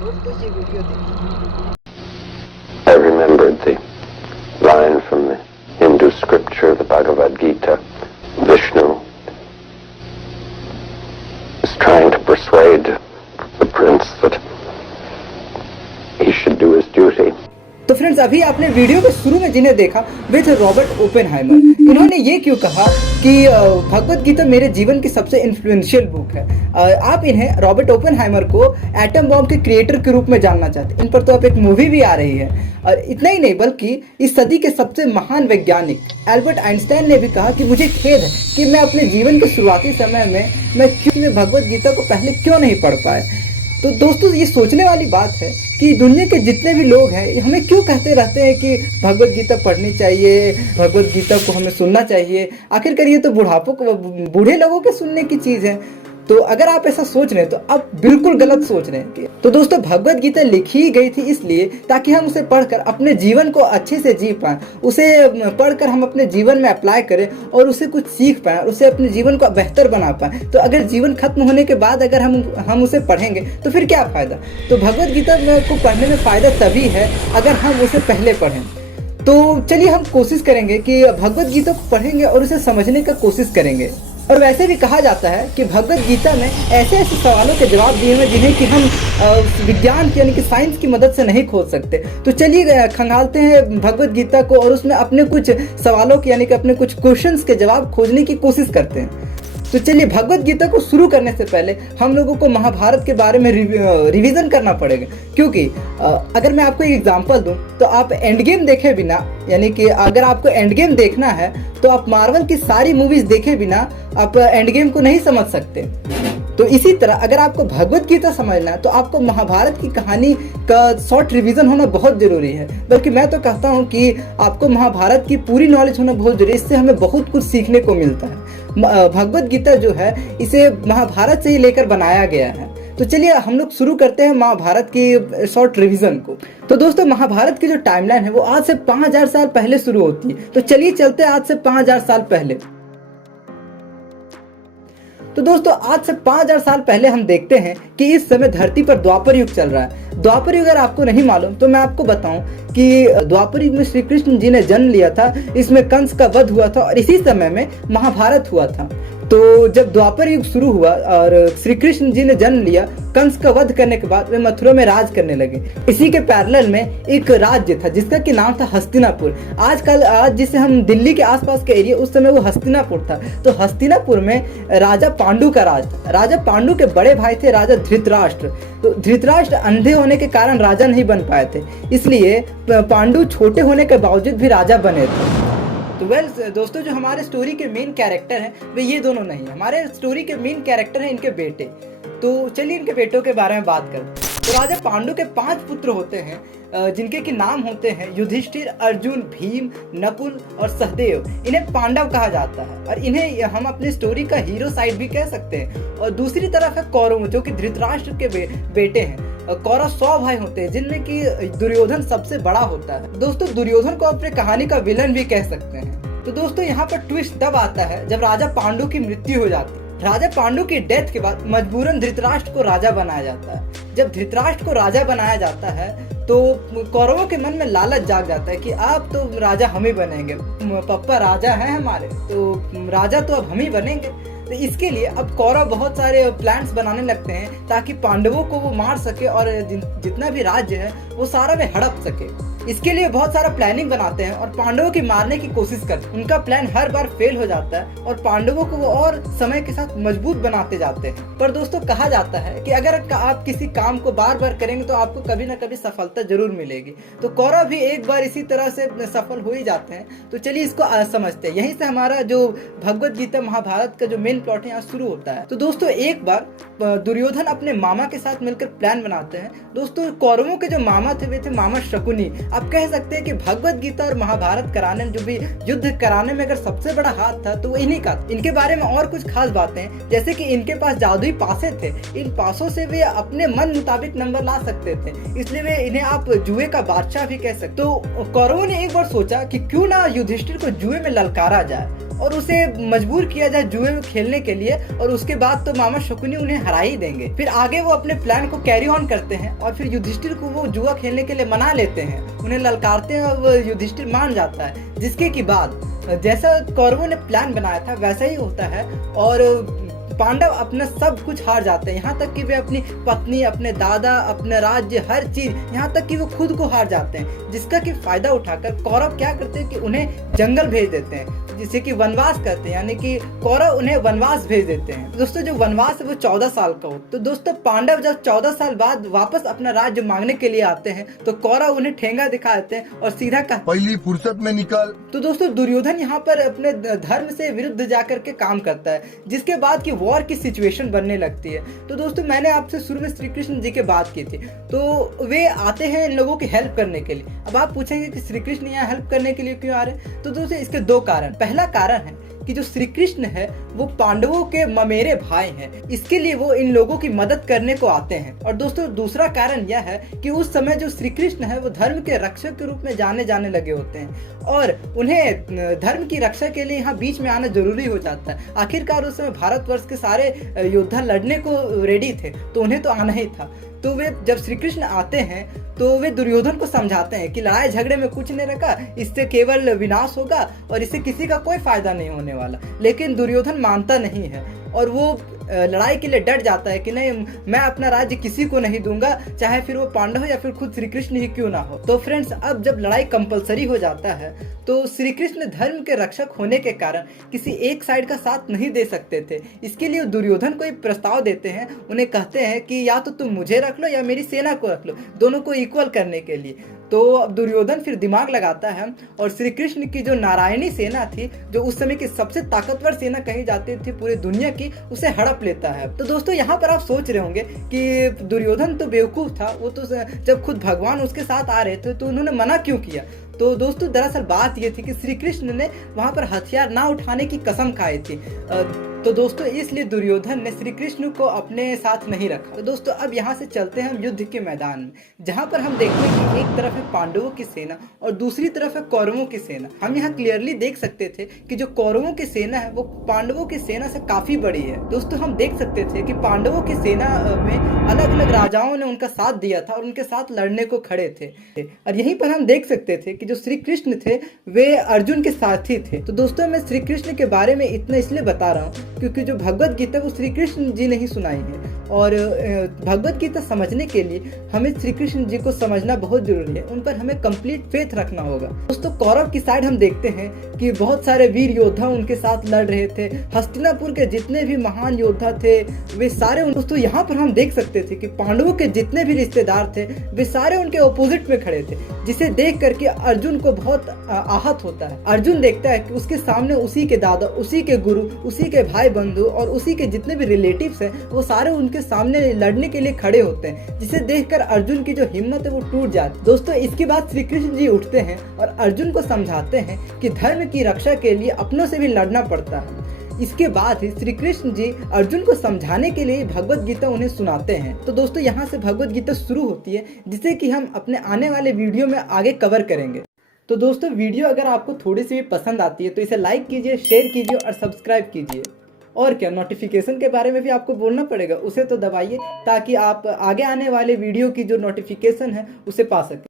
दोस्तों ये वीडियो देखिए। I remembered the line from the Hindu scripture, the Bhagavad Gita. Vishnu is trying to persuade the prince that he should do his duty. तो friends, अभी आपने video के शुरू में जिन्हें देखा वे थे रॉबर्ट ओपेनहाइमर। इन्होंने ये क्यों कहा कि भगवत गीता मेरे जीवन की सबसे इन्फ्लुएंशियल बुक है। आप इन्हें रॉबर्ट ओपेनहाइमर को एटम बॉम्ब के क्रिएटर के रूप में जानना चाहते हैं। इन पर तो अब एक मूवी भी आ रही है। और इतना ही नहीं बल्कि इस सदी के सबसे महान वैज्ञानिक एल्बर्ट आइंस्टाइन ने भी कहा कि मुझे खेद है कि मैं अपने जीवन के शुरुआती समय में मैं भगवत गीता को पहले क्यों नहीं पढ़ पाया। तो दोस्तों, ये सोचने वाली बात है कि दुनिया के जितने भी लोग हैं हमें क्यों कहते रहते हैं कि भगवत गीता पढ़नी चाहिए, भगवत गीता को हमें सुनना चाहिए। आखिरकार ये तो बूढ़े लोगों के सुनने की चीज़ है। तो अगर आप ऐसा सोच रहे हैं तो आप बिल्कुल गलत सोच रहे हैं। तो दोस्तों, भगवत गीता लिखी ही गई थी इसलिए ताकि हम उसे पढ़कर अपने जीवन को अच्छे से जी पाएं, उसे पढ़कर हम अपने जीवन में अप्लाई करें और उसे कुछ सीख पाएं, उसे अपने जीवन को बेहतर बना पाएं। तो अगर जीवन खत्म होने के बाद अगर हम उसे पढ़ेंगे तो फिर क्या फ़ायदा। तो भगवत गीता को पढ़ने में फ़ायदा तभी है अगर हम उसे पहले पढ़ें। तो चलिए हम कोशिश करेंगे कि भगवत गीता को पढ़ेंगे और उसे समझने का कोशिश करेंगे। और वैसे भी कहा जाता है कि भगवत गीता में ऐसे ऐसे सवालों के जवाब दिए हुए जिन्हें कि हम विज्ञान यानी कि साइंस की मदद से नहीं खोज सकते। तो चलिए खंगालते हैं भगवत गीता को और उसमें अपने कुछ सवालों के यानी कि अपने कुछ क्वेश्चंस के जवाब खोजने की कोशिश करते हैं। तो चलिए, भगवत गीता को शुरू करने से पहले हम लोगों को महाभारत के बारे में रिवीजन करना पड़ेगा। क्योंकि अगर मैं आपको एक एग्जांपल दूं तो आप एंड गेम देखे बिना, यानी कि अगर आपको एंड गेम देखना है तो आप मार्वल की सारी मूवीज देखे बिना आप एंड गेम को नहीं समझ सकते। तो इसी तरह अगर आपको भगवत गीता समझना है तो आपको महाभारत की कहानी का शॉर्ट रिवीजन होना बहुत जरूरी है। बल्कि मैं तो कहता हूँ कि आपको महाभारत की पूरी नॉलेज होना बहुत जरूरी है। इससे हमें बहुत कुछ सीखने को मिलता है। भगवत गीता जो है इसे महाभारत से ही लेकर बनाया गया है। तो चलिए हम लोग शुरू करते हैं महाभारत की शॉर्ट रिवीजन को। तो दोस्तों, महाभारत की जो टाइमलाइन है वो आज से 5000 साल पहले शुरू होती है। तो चलिए चलते हैं आज से 5000 साल पहले। तो दोस्तों, आज से 5000 साल पहले हम देखते हैं कि इस समय धरती पर द्वापर युग चल रहा है। द्वापर युग अगर आपको नहीं मालूम तो मैं आपको बताऊं कि द्वापर युग में श्री कृष्ण जी ने जन्म लिया था, इसमें कंस का वध हुआ था और इसी समय में महाभारत हुआ था। तो जब द्वापर युग शुरू हुआ और श्री कृष्ण जी ने जन्म लिया, कंस का वध करने के बाद वे मथुरा में राज करने लगे। इसी के पैरेलल में एक राज्य था जिसका कि नाम था हस्तिनापुर। आज जिसे हम दिल्ली के आसपास के एरिया, उस समय वो हस्तिनापुर था। तो हस्तिनापुर में राजा पांडु का राज था। राजा पांडु के बड़े भाई थे राजा धृतराष्ट्र। तो धृतराष्ट्र अंधे होने के कारण राजा नहीं बन पाए थे, इसलिए पांडु छोटे होने के बावजूद भी राजा बने थे। तो दोस्तों, जो हमारे स्टोरी के मेन कैरेक्टर हैं वे ये दोनों नहीं है। हमारे स्टोरी के मेन कैरेक्टर हैं इनके बेटे। तो चलिए इनके बेटों के बारे में बात करते हैं। तो राजा पांडु के 5 पुत्र होते हैं जिनके कि नाम होते हैं युधिष्ठिर, अर्जुन, भीम, नकुल और सहदेव। इन्हें पांडव कहा जाता है और इन्हें हम अपनी स्टोरी का हीरो साइड भी कह सकते हैं। और दूसरी तरफ है कौरव, जो कि धृतराष्ट्र के बेटे हैं। कौरव 100 भाई होते हैं जिनमें कि दुर्योधन सबसे बड़ा होता है। दोस्तों, दुर्योधन को अपने कहानी का विलन भी कह सकते हैं। तो दोस्तों, यहाँ पर ट्विस्ट तब आता है जब राजा पांडु की मृत्यु हो जाती है। राजा पांडु की डेथ के बाद मजबूरन धृतराष्ट्र को राजा बनाया जाता है। जब धृतराष्ट्र को राजा बनाया जाता है तो कौरवों के मन में लालच जाग जाता है कि अब तो राजा हम ही बनेंगे, पप्पा राजा हैं हमारे, तो राजा तो अब हम ही बनेंगे। तो इसके लिए अब कौरव बहुत सारे प्लान्स बनाने लगते हैं ताकि पांडवों को वो मार सके और जितना भी राज्य है वो सारा वे हड़प सके। इसके लिए बहुत सारा प्लानिंग बनाते हैं और पांडवों की मारने की कोशिश करते हैं। उनका प्लान हर बार फेल हो जाता है और पांडवों को वो और समय के साथ मजबूत बनाते जाते हैं। पर दोस्तों, कहा जाता है कि अगर आप किसी काम को बार बार करेंगे तो आपको कभी ना कभी सफलता जरूर मिलेगी। तो कौरव भी एक बार इसी तरह से सफल हो ही जाते हैं। तो चलिए इसको समझते हैं। यहीं से हमारा जो भगवत गीता महाभारत का जो मेन प्लॉट है यहाँ शुरू होता है। तो दोस्तों, एक बार दुर्योधन अपने मामा के साथ मिलकर प्लान बनाते हैं। दोस्तों, कौरवों के जो मामा थे वे थे मामा शकुनी। आप कह सकते हैं कि भगवत गीता और महाभारत कराने में, जो भी युद्ध कराने में अगर सबसे बड़ा हाथ था तो वो इन्हीं का। इनके बारे में और कुछ खास बातें, जैसे कि इनके पास जादुई पासे थे। इन पासों से वे अपने मन मुताबिक नंबर ला सकते थे, इसलिए वे इन्हें आप जुए का बादशाह भी कह सकते। तो कौरवों ने एक बार सोचा कि क्यों ना युधिष्ठिर को जुए में ललकारा जाए। और उसे मजबूर किया जाए जुए में खेलने के लिए, और उसके बाद तो मामा शकुनी उन्हें हरा ही देंगे। फिर आगे वो अपने प्लान को कैरी ऑन करते हैं और फिर युधिष्ठिर को वो जुआ खेलने के लिए मना लेते हैं, उन्हें ललकारते हैं और युधिष्ठिर मान जाता है। जिसके की बाद जैसा कौरवों ने प्लान बनाया था वैसा ही होता है और पांडव अपना सब कुछ हार जाते हैं, यहाँ तक कि वे अपनी पत्नी, अपने दादा, अपने राज्य, हर चीज, यहाँ तक कि वो खुद को हार जाते हैं। जिसका कि फायदा उठाकर कौरव क्या करते हैं कि उन्हें जंगल भेज देते हैं, जिसे कि वनवास करते हैं, यानी कि कौरव उन्हें वनवास भेज देते हैं। दोस्तों जो वनवास है वो 14 साल का हो। तो दोस्तों पांडव जब 14 साल बाद वापस अपना राज्य मांगने के लिए आते हैं तो कौरव उन्हें ठेंगा दिखा देते हैं और सीधा कहा पहली फुर्सत में निकल। तो दोस्तों दुर्योधन यहाँ पर अपने धर्म से विरुद्ध जाकर के काम करता है, जिसके बाद की वॉर की सिचुएशन बनने लगती है। तो दोस्तों मैंने आपसे शुरू में श्री कृष्ण जी की बात की थी, तो वे आते हैं इन लोगों की हेल्प करने के लिए। अब आप पूछेंगे कि श्री कृष्ण यहाँ हेल्प करने के लिए क्यों आ रहे हैं? तो दोस्तों इसके दो कारण। पहला कारण है कि जो श्री कृष्ण है वो पांडवों के ममेरे भाई हैं, इसके लिए वो इन लोगों की मदद करने को आते हैं। और दोस्तों दूसरा कारण यह है कि उस समय जो श्री कृष्ण है वो धर्म के रक्षक के रूप में जाने लगे होते हैं और उन्हें धर्म की रक्षा के लिए यहाँ बीच में आना जरूरी हो जाता है। आखिरकार उस समय भारतवर्ष के सारे योद्धा लड़ने को रेडी थे, तो उन्हें तो आना ही था। तो वे जब श्री कृष्ण आते हैं तो वे दुर्योधन को समझाते हैं कि लड़ाई झगड़े में कुछ नहीं रखा, इससे केवल विनाश होगा और इससे किसी का कोई फायदा नहीं होने वाला। लेकिन दुर्योधन मानता नहीं है और वो लड़ाई के लिए डट जाता है कि नहीं, मैं अपना राज्य किसी को नहीं दूंगा, चाहे फिर वो पांडव हो या फिर खुद श्री कृष्ण ही क्यों ना हो। तो फ्रेंड्स अब जब लड़ाई कंपलसरी हो जाता है तो श्री कृष्ण धर्म के रक्षक होने के कारण किसी एक साइड का साथ नहीं दे सकते थे। इसके लिए दुर्योधन को एक प्रस्ताव देते हैं, उन्हें कहते हैं कि या तो तुम मुझे रख लो या मेरी सेना को रख लो, दोनों को इक्वल करने के लिए। तो अब दुर्योधन फिर दिमाग लगाता है और श्री कृष्ण की जो नारायणी सेना थी, जो उस समय की सबसे ताकतवर सेना कही जाती थी पूरी दुनिया की, उसे हड़प लेता है। तो दोस्तों यहाँ पर आप सोच रहे होंगे कि दुर्योधन तो बेवकूफ था, वो तो जब खुद भगवान उसके साथ आ रहे थे तो उन्होंने मना क्यों किया? तो दोस्तों दरअसल बात ये थी कि श्री कृष्ण ने वहां पर हथियार ना उठाने की कसम खाई थी। तो दोस्तों इसलिए दुर्योधन ने श्री कृष्ण को अपने साथ नहीं रखा। तो दोस्तों अब यहाँ से चलते हैं हम युद्ध के मैदान में, जहाँ पर हम देखते हैं कि एक तरफ है पांडवों की सेना और दूसरी तरफ है कौरवों की सेना। हम यहाँ क्लियरली देख सकते थे कि जो कौरवों की सेना है वो पांडवों की सेना से काफी बड़ी है। दोस्तों हम देख सकते थे कि पांडवों की सेना में अलग अलग राजाओं ने उनका साथ दिया था और उनके साथ लड़ने को खड़े थे। और यहीं पर हम देख सकते थे कि जो श्री कृष्ण थे वे अर्जुन के साथी थे। तो दोस्तों मैं श्री कृष्ण के बारे में इतना इसलिए बता रहा हूँ क्योंकि जो भगवत गीता वो श्री कृष्ण जी ने ही सुनाई है और भगवत गीता समझने के लिए हमें श्री कृष्ण जी को समझना बहुत जरूरी है, उन पर हमें कंप्लीट फेथ रखना होगा। दोस्तों कौरव की साइड हम देखते हैं कि बहुत सारे वीर योद्धा उनके साथ लड़ रहे थे, हस्तिनापुर के जितने भी महान योद्धा थे वे सारे। दोस्तों यहाँ पर हम देख सकते थे कि पांडवों के जितने भी रिश्तेदार थे वे सारे उनके ऑपोजिट में खड़े थे, जिसे देख करके अर्जुन को बहुत आहत होता है। अर्जुन देखता है कि उसके सामने उसी के दादा, उसी के गुरु, उसी के भाई बंधु और उसी के जितने भी रिलेटिव्स हैं वो सारे उनके सामने लड़ने के लिए खड़े होते हैं, जिसे देखकर अर्जुन की जो हिम्मत है वो टूट जाती है। दोस्तों इसके बाद श्री कृष्ण जी उठते हैं और अर्जुन को समझाते हैं कि धर्म की रक्षा के लिए अपनों से भी लड़ना पड़ता है। इसके बाद ही श्री कृष्ण जी अर्जुन को समझाने के लिए भगवत गीता उन्हें सुनाते हैं। तो दोस्तों यहाँ से भगवत गीता शुरू होती है, जिसे कि हम अपने आने वाले वीडियो में आगे कवर करेंगे। तो दोस्तों वीडियो अगर आपको थोड़ी सी भी पसंद आती है तो इसे लाइक कीजिए, शेयर कीजिए और सब्सक्राइब कीजिए। और क्या, नोटिफिकेशन के बारे में भी आपको बोलना पड़ेगा, उसे तो दबाइए ताकि आप आगे आने वाले वीडियो की जो नोटिफिकेशन है उसे पा सकें।